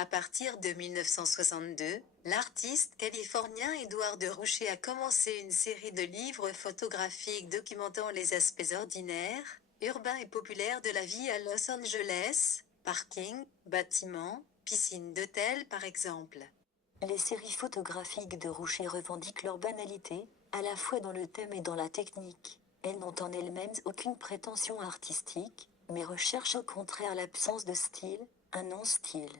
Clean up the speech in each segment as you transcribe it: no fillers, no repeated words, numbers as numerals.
À partir de 1962, l'artiste californien Édouard de Roucher a commencé une série de livres photographiques documentant les aspects ordinaires, urbains et populaires de la vie à Los Angeles, parkings, bâtiments, piscines d'hôtels par exemple. Les séries photographiques de Roucher revendiquent leur banalité, à la fois dans le thème et dans la technique. Elles n'ont en elles-mêmes aucune prétention artistique, mais recherchent au contraire l'absence de style, un non-style.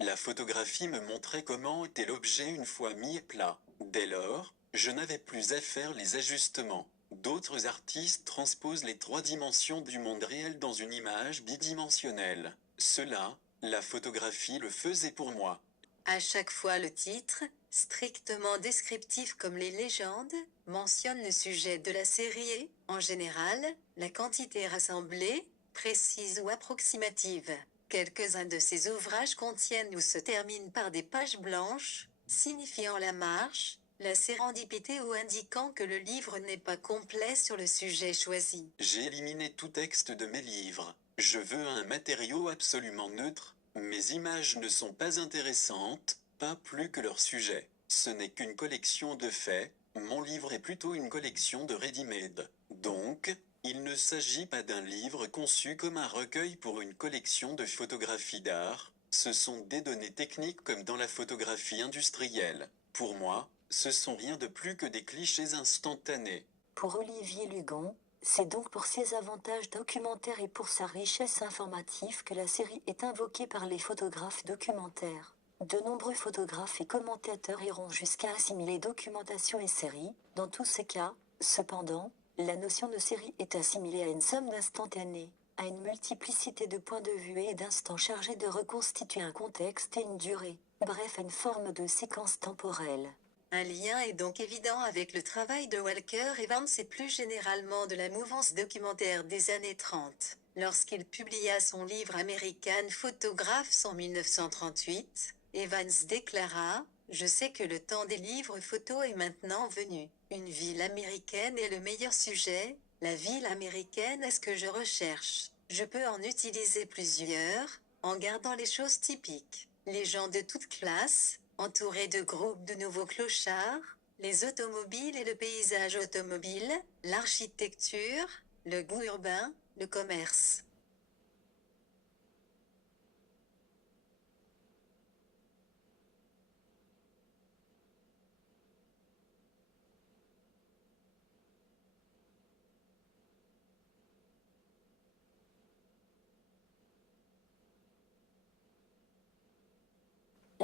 La photographie me montrait comment était l'objet une fois mis à plat. Dès lors, je n'avais plus à faire les ajustements. D'autres artistes transposent les 3 dimensions du monde réel dans une image bidimensionnelle. Cela, la photographie le faisait pour moi. À chaque fois le titre, strictement descriptif comme les légendes, mentionne le sujet de la série et, en général, la quantité rassemblée, précise ou approximative. Quelques-uns de ces ouvrages contiennent ou se terminent par des pages blanches, signifiant la marche, la sérendipité ou indiquant que le livre n'est pas complet sur le sujet choisi. J'ai éliminé tout texte de mes livres. Je veux un matériau absolument neutre. Mes images ne sont pas intéressantes, pas plus que leur sujet. Ce n'est qu'une collection de faits, mon livre est plutôt une collection de ready-made. Donc, il ne s'agit pas d'un livre conçu comme un recueil pour une collection de photographies d'art, ce sont des données techniques comme dans la photographie industrielle. Pour moi, ce sont rien de plus que des clichés instantanés. Pour Olivier Lugon, c'est donc pour ses avantages documentaires et pour sa richesse informative que la série est invoquée par les photographes documentaires. De nombreux photographes et commentateurs iront jusqu'à assimiler documentation et série. Dans tous ces cas, cependant, la notion de série est assimilée à une somme d'instantanés, à une multiplicité de points de vue et d'instants chargés de reconstituer un contexte et une durée, bref une forme de séquence temporelle. Un lien est donc évident avec le travail de Walker Evans et plus généralement de la mouvance documentaire des années 30. Lorsqu'il publia son livre American Photographs en 1938, Evans déclara « Je sais que le temps des livres photos est maintenant venu. Une ville américaine est le meilleur sujet, la ville américaine est ce que je recherche. Je peux en utiliser plusieurs, en gardant les choses typiques. Les gens de toutes classes, entourés de groupes de nouveaux clochards, les automobiles et le paysage automobile, l'architecture, le goût urbain, le commerce. »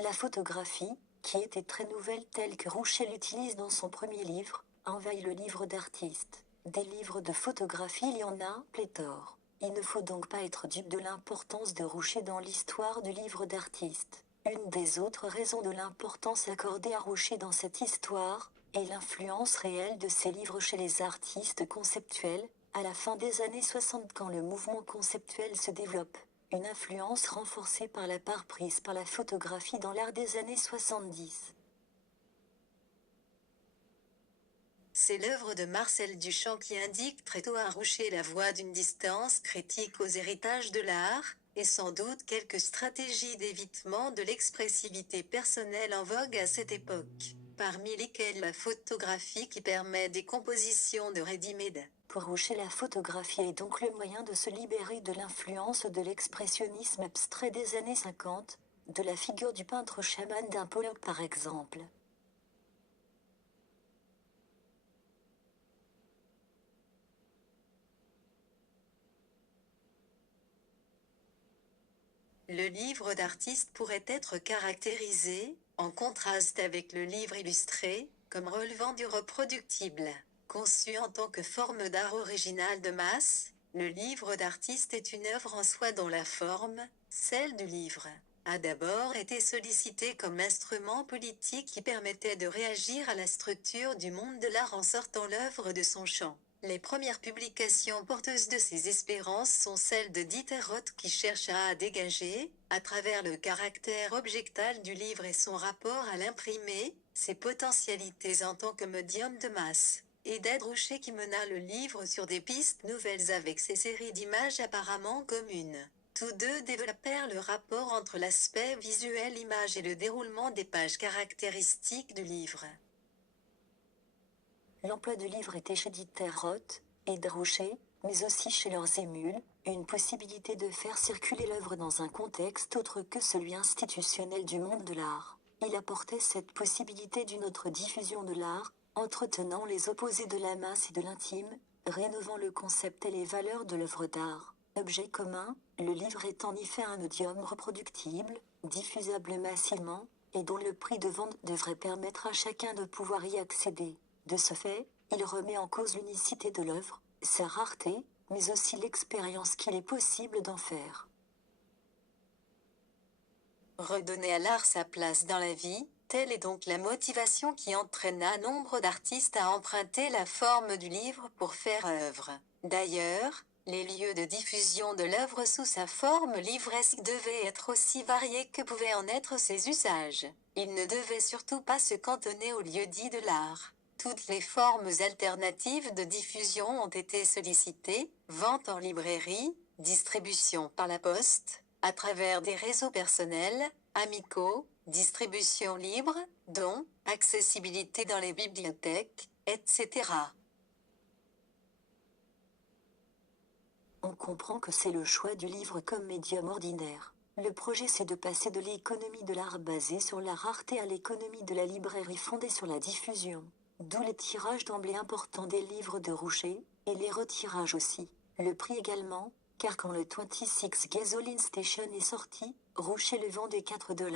La photographie, qui était très nouvelle telle que Roucher l'utilise dans son premier livre, envahit le livre d'artiste. Des livres de photographie il y en a pléthore. Il ne faut donc pas être dupe de l'importance de Roucher dans l'histoire du livre d'artiste. Une des autres raisons de l'importance accordée à Roucher dans cette histoire est l'influence réelle de ses livres chez les artistes conceptuels, à la fin des années 60 quand le mouvement conceptuel se développe. Une influence renforcée par la part prise par la photographie dans l'art des années 70. C'est l'œuvre de Marcel Duchamp qui indique très tôt à Roucher la voie d'une distance critique aux héritages de l'art, et sans doute quelques stratégies d'évitement de l'expressivité personnelle en vogue à cette époque, parmi lesquelles la photographie qui permet des compositions de ready-made. Pour Roucher, la photographie est donc le moyen de se libérer de l'influence de l'expressionnisme abstrait des années 50, de la figure du peintre chaman d'un Pollock par exemple. Le livre d'artiste pourrait être caractérisé, en contraste avec le livre illustré, comme relevant du reproductible. Conçu en tant que forme d'art original de masse, le livre d'artiste est une œuvre en soi dont la forme, celle du livre, a d'abord été sollicitée comme instrument politique qui permettait de réagir à la structure du monde de l'art en sortant l'œuvre de son champ. Les premières publications porteuses de ces espérances sont celles de Dieter Roth qui cherche à dégager, à travers le caractère objectal du livre et son rapport à l'imprimé, ses potentialités en tant que médium de masse, et d'Ed Roucher qui mena le livre sur des pistes nouvelles avec ses séries d'images apparemment communes. Tous deux développèrent le rapport entre l'aspect visuel image et le déroulement des pages caractéristiques du livre. L'emploi du livre était chez Dieter Roth et Droucher, mais aussi chez leurs émules, une possibilité de faire circuler l'œuvre dans un contexte autre que celui institutionnel du monde de l'art. Il apportait cette possibilité d'une autre diffusion de l'art, entretenant les opposés de la masse et de l'intime, rénovant le concept et les valeurs de l'œuvre d'art. Objet commun, le livre est en effet un médium reproductible, diffusable massivement, et dont le prix de vente devrait permettre à chacun de pouvoir y accéder. De ce fait, il remet en cause l'unicité de l'œuvre, sa rareté, mais aussi l'expérience qu'il est possible d'en faire. Redonner à l'art sa place dans la vie, telle est donc la motivation qui entraîna nombre d'artistes à emprunter la forme du livre pour faire œuvre. D'ailleurs, les lieux de diffusion de l'œuvre sous sa forme livresque devaient être aussi variés que pouvaient en être ses usages. Ils ne devaient surtout pas se cantonner au lieu dit de l'art. Toutes les formes alternatives de diffusion ont été sollicitées, vente en librairie, distribution par la poste, à travers des réseaux personnels, amicaux, distribution libre, dons, accessibilité dans les bibliothèques, etc. On comprend que c'est le choix du livre comme médium ordinaire. Le projet c'est de passer de l'économie de l'art basée sur la rareté à l'économie de la librairie fondée sur la diffusion. D'où les tirages d'emblée importants des livres de Roucher, et les retirages aussi. Le prix également, car quand le 26 Gasoline Station est sorti, Roucher le vendait 4 $.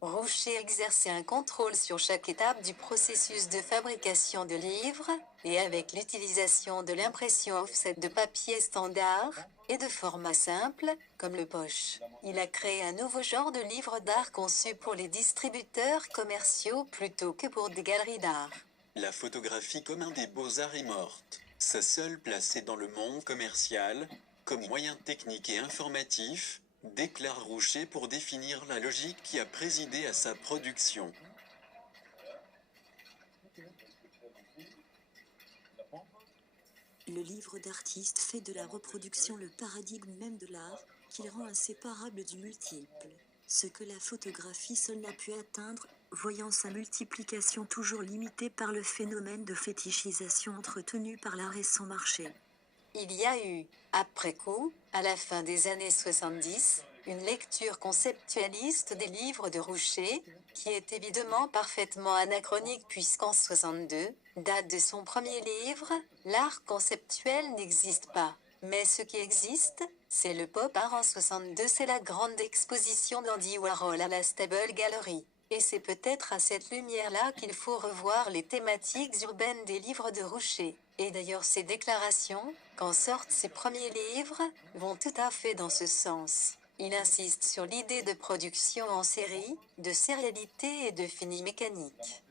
Roucher exerçait un contrôle sur chaque étape du processus de fabrication de livres, et avec l'utilisation de l'impression offset de papier standard, et de format simple, comme le poche. Il a créé un nouveau genre de livre d'art conçu pour les distributeurs commerciaux plutôt que pour des galeries d'art. La photographie comme un des beaux-arts est morte. Sa seule place est dans le monde commercial, comme moyen technique et informatif, déclare Roucher pour définir la logique qui a présidé à sa production. Le livre d'artiste fait de la reproduction le paradigme même de l'art, qu'il rend inséparable du multiple. Ce que la photographie seule n'a pu atteindre, voyant sa multiplication toujours limitée par le phénomène de fétichisation entretenu par l'art et son marché. Il y a eu, après coup, à la fin des années 70, une lecture conceptualiste des livres de Roucher, qui est évidemment parfaitement anachronique puisqu'en 62, date de son premier livre, l'art conceptuel n'existe pas. Mais ce qui existe, c'est le pop art. En 62, c'est la grande exposition d'Andy Warhol à la Stable Gallery. Et c'est peut-être à cette lumière-là qu'il faut revoir les thématiques urbaines des livres de Roucher. Et d'ailleurs ces déclarations, quand sortent ses premiers livres, vont tout à fait dans ce sens. Il insiste sur l'idée de production en série, de sérialité et de fini mécanique.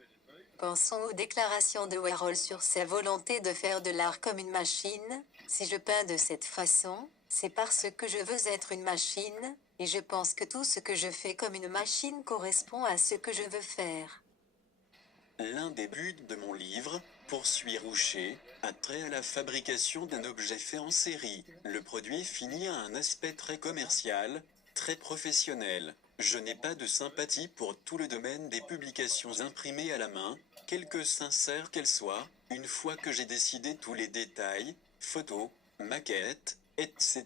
Pensons aux déclarations de Warhol sur sa volonté de faire de l'art comme une machine. Si je peins de cette façon, c'est parce que je veux être une machine, et je pense que tout ce que je fais comme une machine correspond à ce que je veux faire. L'un des buts de mon livre, poursuit Roucher, a trait à la fabrication d'un objet fait en série. Le produit fini a un aspect très commercial, très professionnel. Je n'ai pas de sympathie pour tout le domaine des publications imprimées à la main, quelque sincères qu'elles soient, une fois que j'ai décidé tous les détails, photos, maquettes, etc.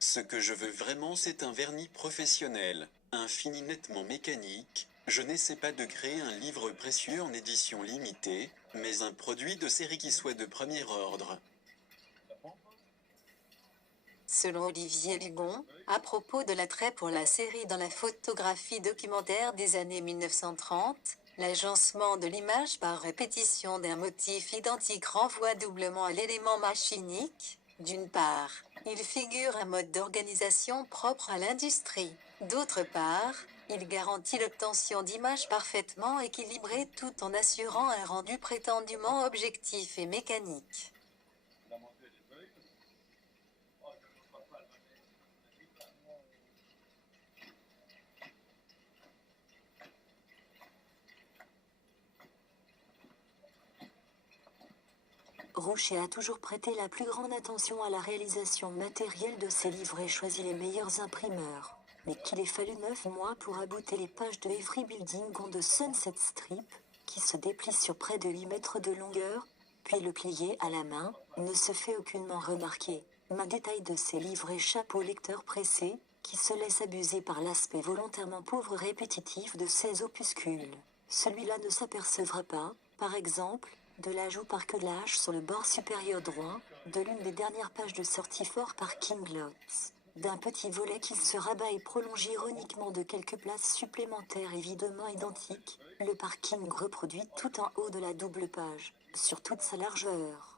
Ce que je veux vraiment c'est un vernis professionnel, un fini nettement mécanique. Je n'essaie pas de créer un livre précieux en édition limitée, mais un produit de série qui soit de premier ordre. Selon Olivier Lugon, à propos de l'attrait pour la série dans la photographie documentaire des années 1930, l'agencement de l'image par répétition d'un motif identique renvoie doublement à l'élément machinique. D'une part, il figure un mode d'organisation propre à l'industrie. D'autre part, il garantit l'obtention d'images parfaitement équilibrées tout en assurant un rendu prétendument objectif et mécanique. Rouchet a toujours prêté la plus grande attention à la réalisation matérielle de ses livres et choisi les meilleurs imprimeurs. Mais qu'il ait fallu 9 mois pour abouter les pages de Every Building on the Sunset Strip, qui se déplie sur près de 8 mètres de longueur, puis le plier à la main, ne se fait aucunement remarquer. Un détail de ces livres échappe au lecteur pressé, qui se laisse abuser par l'aspect volontairement pauvre et répétitif de ces opuscules. Celui-là ne s'apercevra pas, par exemple, de l'ajout par Kelash sur le bord supérieur droit, de l'une des dernières pages de sortie fort parking lots, d'un petit volet qui se rabat et prolonge ironiquement de quelques places supplémentaires évidemment identiques, le parking reproduit tout en haut de la double page, sur toute sa largeur.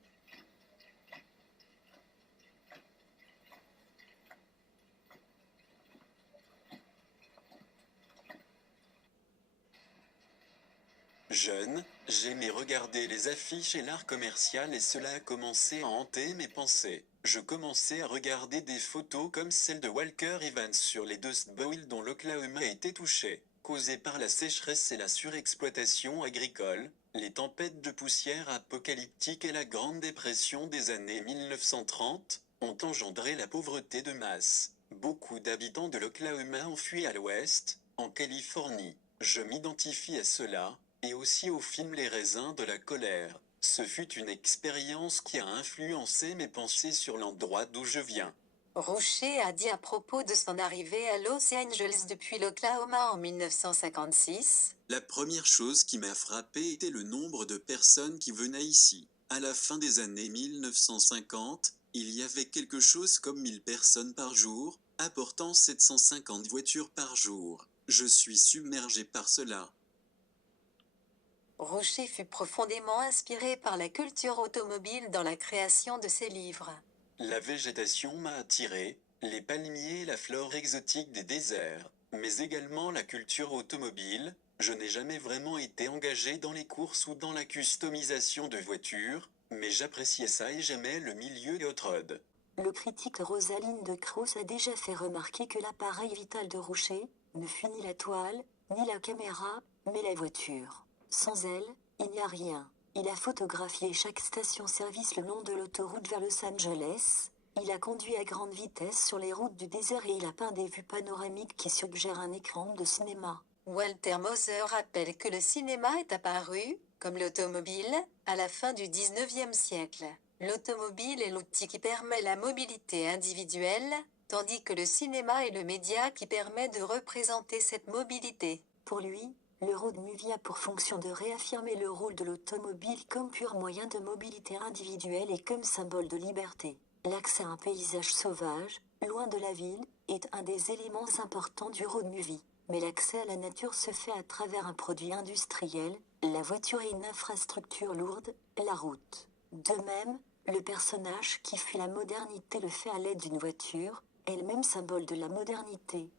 Jeune, j'aimais regarder les affiches et l'art commercial et cela a commencé à hanter mes pensées. Je commençais à regarder des photos comme celle de Walker Evans sur les Dust Bowl dont l'Oklahoma a été touché, causées par la sécheresse et la surexploitation agricole, les tempêtes de poussière apocalyptiques et la Grande Dépression des années 1930 ont engendré la pauvreté de masse. Beaucoup d'habitants de l'Oklahoma ont fui à l'ouest, en Californie. Je m'identifie à cela, et aussi au film Les raisins de la colère. Ce fut une expérience qui a influencé mes pensées sur l'endroit d'où je viens. Rouchet a dit à propos de son arrivée à Los Angeles depuis l'Oklahoma en 1956. La première chose qui m'a frappé était le nombre de personnes qui venaient ici. À la fin des années 1950, il y avait quelque chose comme 1000 personnes par jour, apportant 750 voitures par jour. Je suis submergé par cela. Rouchet fut profondément inspiré par la culture automobile dans la création de ses livres. La végétation m'a attiré, les palmiers et la flore exotique des déserts, mais également la culture automobile. Je n'ai jamais vraiment été engagé dans les courses ou dans la customisation de voitures, mais j'appréciais ça et j'aimais le milieu hot-rod. Le critique Rosaline de Cruz a déjà fait remarquer que l'appareil vital de Rouchet ne fut ni la toile, ni la caméra, mais la voiture. Sans elle, il n'y a rien. Il a photographié chaque station-service le long de l'autoroute vers Los Angeles. Il a conduit à grande vitesse sur les routes du désert et il a peint des vues panoramiques qui suggèrent un écran de cinéma. Walter Moser rappelle que le cinéma est apparu, comme l'automobile, à la fin du XIXe siècle. L'automobile est l'outil qui permet la mobilité individuelle, tandis que le cinéma est le média qui permet de représenter cette mobilité. Pour lui, le road movie a pour fonction de réaffirmer le rôle de l'automobile comme pur moyen de mobilité individuelle et comme symbole de liberté. L'accès à un paysage sauvage, loin de la ville, est un des éléments importants du road movie. Mais l'accès à la nature se fait à travers un produit industriel, la voiture et une infrastructure lourde, la route. De même, le personnage qui fuit la modernité le fait à l'aide d'une voiture, elle-même symbole de la modernité.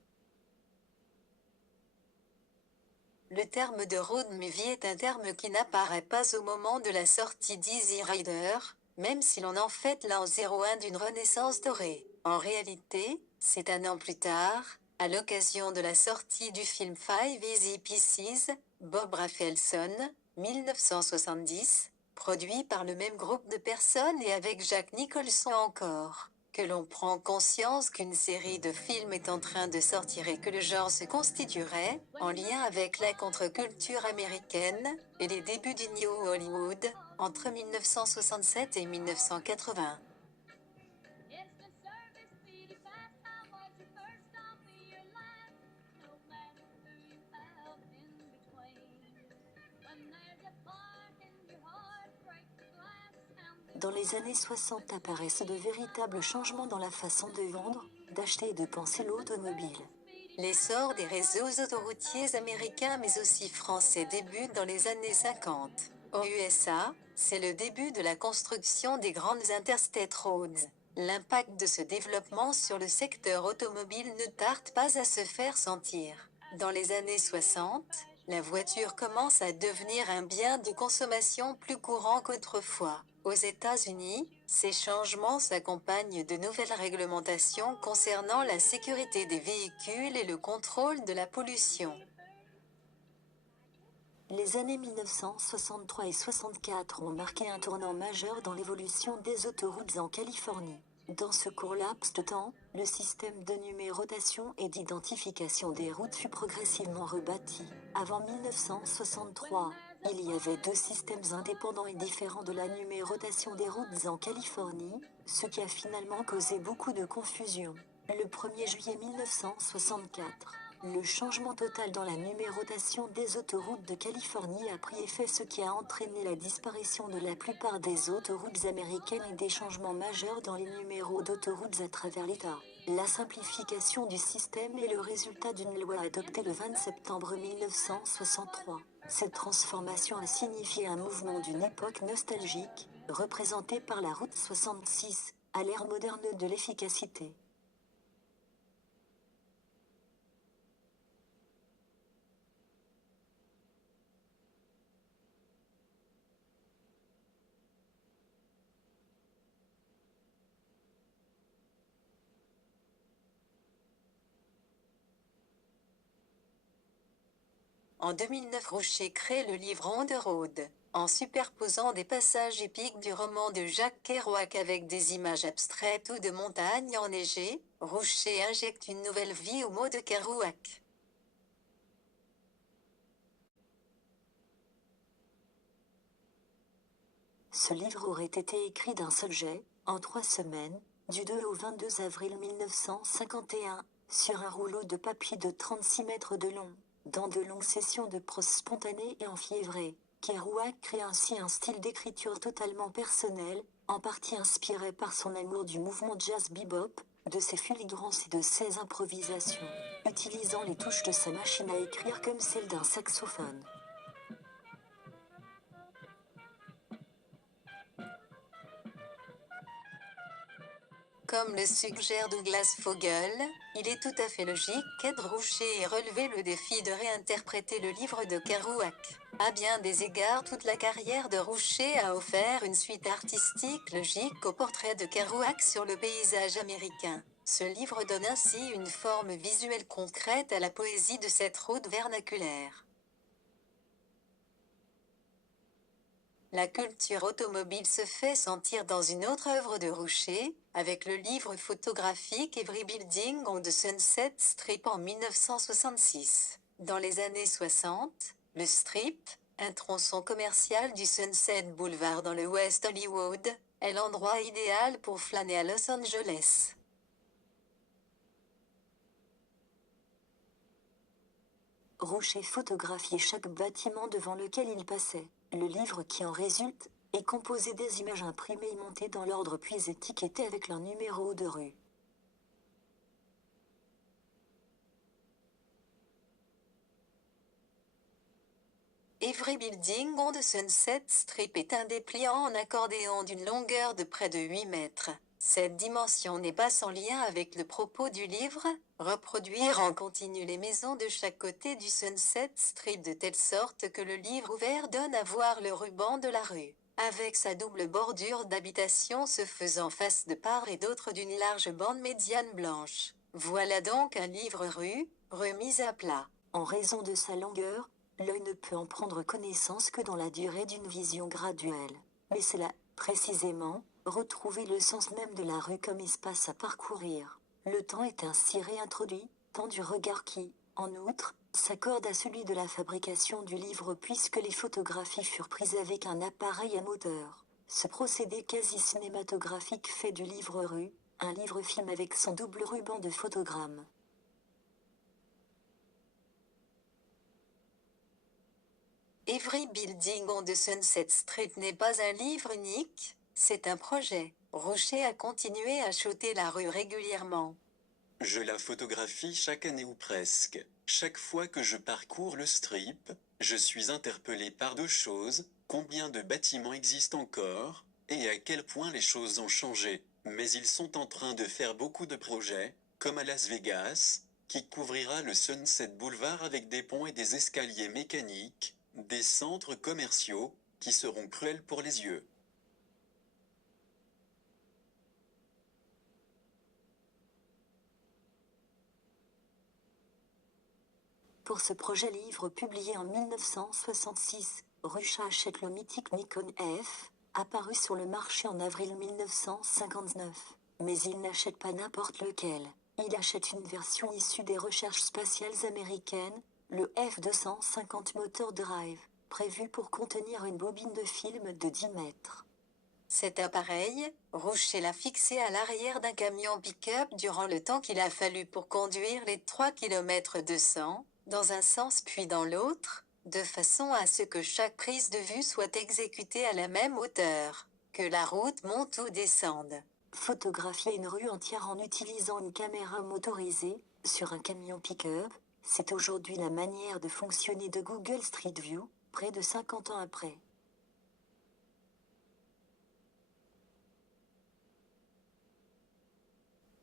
Le terme de road movie est un terme qui n'apparaît pas au moment de la sortie d'Easy Rider, même si l'on en fait l'an 01 d'une renaissance dorée. En réalité, c'est un an plus tard, à l'occasion de la sortie du film Five Easy Pieces, Bob Rafelson, 1970, produit par le même groupe de personnes et avec Jack Nicholson encore, que l'on prend conscience qu'une série de films est en train de sortir et que le genre se constituerait, en lien avec la contre-culture américaine, et les débuts du New Hollywood, entre 1967 et 1980. Dans les années 60 apparaissent de véritables changements dans la façon de vendre, d'acheter et de penser l'automobile. L'essor des réseaux autoroutiers américains mais aussi français débute dans les années 50. Aux USA, c'est le début de la construction des grandes interstate roads. L'impact de ce développement sur le secteur automobile ne tarde pas à se faire sentir. Dans les années 60, la voiture commence à devenir un bien de consommation plus courant qu'autrefois. Aux États-Unis, ces changements s'accompagnent de nouvelles réglementations concernant la sécurité des véhicules et le contrôle de la pollution. Les années 1963 et 64 ont marqué un tournant majeur dans l'évolution des autoroutes en Californie. Dans ce court laps de temps, le système de numérotation et d'identification des routes fut progressivement rebâti. Avant 1963, il y avait deux systèmes indépendants et différents de la numérotation des routes en Californie, ce qui a finalement causé beaucoup de confusion. Le 1er juillet 1964, le changement total dans la numérotation des autoroutes de Californie a pris effet, ce qui a entraîné la disparition de la plupart des autoroutes américaines et des changements majeurs dans les numéros d'autoroutes à travers l'État. La simplification du système est le résultat d'une loi adoptée le 20 septembre 1963. Cette transformation a signifié un mouvement d'une époque nostalgique, représentée par la route 66, à l'ère moderne de l'efficacité. En 2009, Roucher crée le livre On the Road, en superposant des passages épiques du roman de Jack Kerouac avec des images abstraites ou de montagnes enneigées. Roucher injecte une nouvelle vie aux mots de Kerouac. Ce livre aurait été écrit d'un seul jet, en 3 semaines, du 2 au 22 avril 1951, sur un rouleau de papier de 36 mètres de long, dans de longues sessions de prose spontanée et enfiévrée. Kerouac crée ainsi un style d'écriture totalement personnel, en partie inspiré par son amour du mouvement jazz bebop, de ses fulgurances et de ses improvisations, utilisant les touches de sa machine à écrire comme celles d'un saxophone. Comme le suggère Douglas Fogel, il est tout à fait logique qu'Ed Roucher ait relevé le défi de réinterpréter le livre de Kerouac. À bien des égards, toute la carrière de Roucher a offert une suite artistique logique au portrait de Kerouac sur le paysage américain. Ce livre donne ainsi une forme visuelle concrète à la poésie de cette route vernaculaire. La culture automobile se fait sentir dans une autre œuvre de Roucher, avec le livre photographique Every Building on the Sunset Strip en 1966. Dans les années 60, le Strip, un tronçon commercial du Sunset Boulevard dans le West Hollywood, est l'endroit idéal pour flâner à Los Angeles. Roucher photographiait chaque bâtiment devant lequel il passait. Le livre qui en résulte est composé des images imprimées et montées dans l'ordre puis étiquetées avec leur numéro de rue. Every Building on the Sunset Strip est un dépliant en accordéon d'une longueur de près de 8 mètres. Cette dimension n'est pas sans lien avec le propos du livre, reproduire en continu les maisons de chaque côté du Sunset Strip de telle sorte que le livre ouvert donne à voir le ruban de la rue, avec sa double bordure d'habitations se faisant face de part et d'autre d'une large bande médiane blanche. Voilà donc un livre rue, remise à plat. En raison de sa longueur, l'œil ne peut en prendre connaissance que dans la durée d'une vision graduelle. Mais c'est là, précisément, retrouver le sens même de la rue comme espace à parcourir. Le temps est ainsi réintroduit, temps du regard qui, en outre, s'accorde à celui de la fabrication du livre puisque les photographies furent prises avec un appareil à moteur. Ce procédé quasi cinématographique fait du livre rue, un livre-film avec son double ruban de photogrammes. Every Building on the Sunset Strip n'est pas un livre unique, c'est un projet. Roucher a continué à shooter la rue régulièrement. Je la photographie chaque année ou presque. Chaque fois que je parcours le strip, je suis interpellé par deux choses, combien de bâtiments existent encore, et à quel point les choses ont changé. Mais ils sont en train de faire beaucoup de projets, comme à Las Vegas, qui couvrira le Sunset Boulevard avec des ponts et des escaliers mécaniques, des centres commerciaux, qui seront cruels pour les yeux. Pour ce projet livre publié en 1966, Rucha achète le mythique Nikon F, apparu sur le marché en avril 1959. Mais il n'achète pas n'importe lequel. Il achète une version issue des recherches spatiales américaines, le F250 Motor Drive, prévu pour contenir une bobine de film de 10 mètres. Cet appareil, Rouchet l'a fixé à l'arrière d'un camion pick-up durant le temps qu'il a fallu pour conduire les 3 km 200, dans un sens puis dans l'autre, de façon à ce que chaque prise de vue soit exécutée à la même hauteur, que la route monte ou descende. Photographier une rue entière en utilisant une caméra motorisée, sur un camion pick-up, c'est aujourd'hui la manière de fonctionner de Google Street View, près de 50 ans après.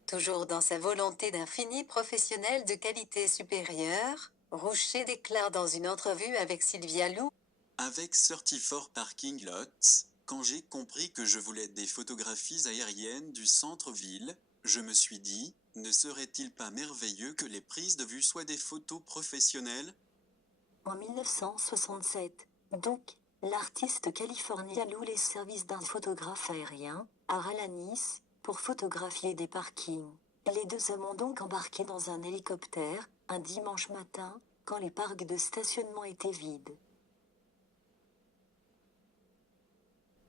Toujours dans sa volonté d'un fini professionnel de qualité supérieure, Rouchet déclare dans une entrevue avec Sylvia Lou: Avec 34 Parking Lots, quand j'ai compris que je voulais des photographies aériennes du centre-ville, je me suis dit, ne serait-il pas merveilleux que les prises de vue soient des photos professionnelles? En 1967, donc, l'artiste californien loue les services d'un photographe aérien, à Nice, pour photographier des parkings. Les deux hommes ont donc embarqué dans un hélicoptère, un dimanche matin, quand les parcs de stationnement étaient vides.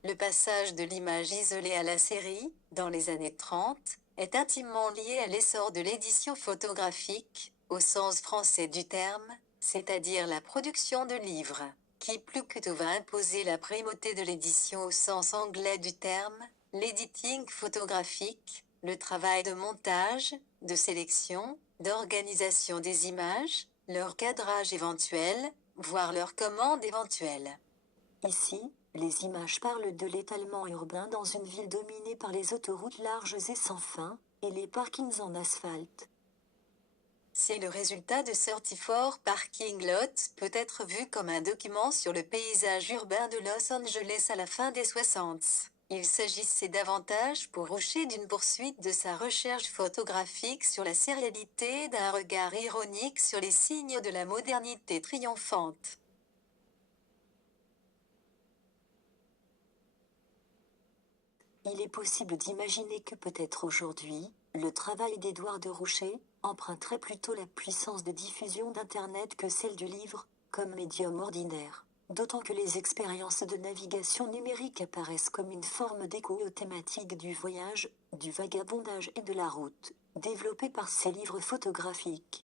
Le passage de l'image isolée à la série, dans les années 30, est intimement lié à l'essor de l'édition photographique, au sens français du terme, c'est-à-dire la production de livres, qui plus que tout va imposer la primauté de l'édition au sens anglais du terme, l'editing photographique, le travail de montage, de sélection, d'organisation des images, leur cadrage éventuel, voire leur commande éventuelle. Ici, les images parlent de l'étalement urbain dans une ville dominée par les autoroutes larges et sans fin, et les parkings en asphalte. C'est le résultat de 34 Parking Lots peut être vu comme un document sur le paysage urbain de Los Angeles à la fin des 60. Il s'agissait davantage pour Rouchet d'une poursuite de sa recherche photographique sur la sérialité et d'un regard ironique sur les signes de la modernité triomphante. Il est possible d'imaginer que peut-être aujourd'hui, le travail d'Édouard de Rouchet emprunterait plutôt la puissance de diffusion d'Internet que celle du livre, comme médium ordinaire. D'autant que les expériences de navigation numérique apparaissent comme une forme d'écho aux thématiques du voyage, du vagabondage et de la route, développées par ces livres photographiques.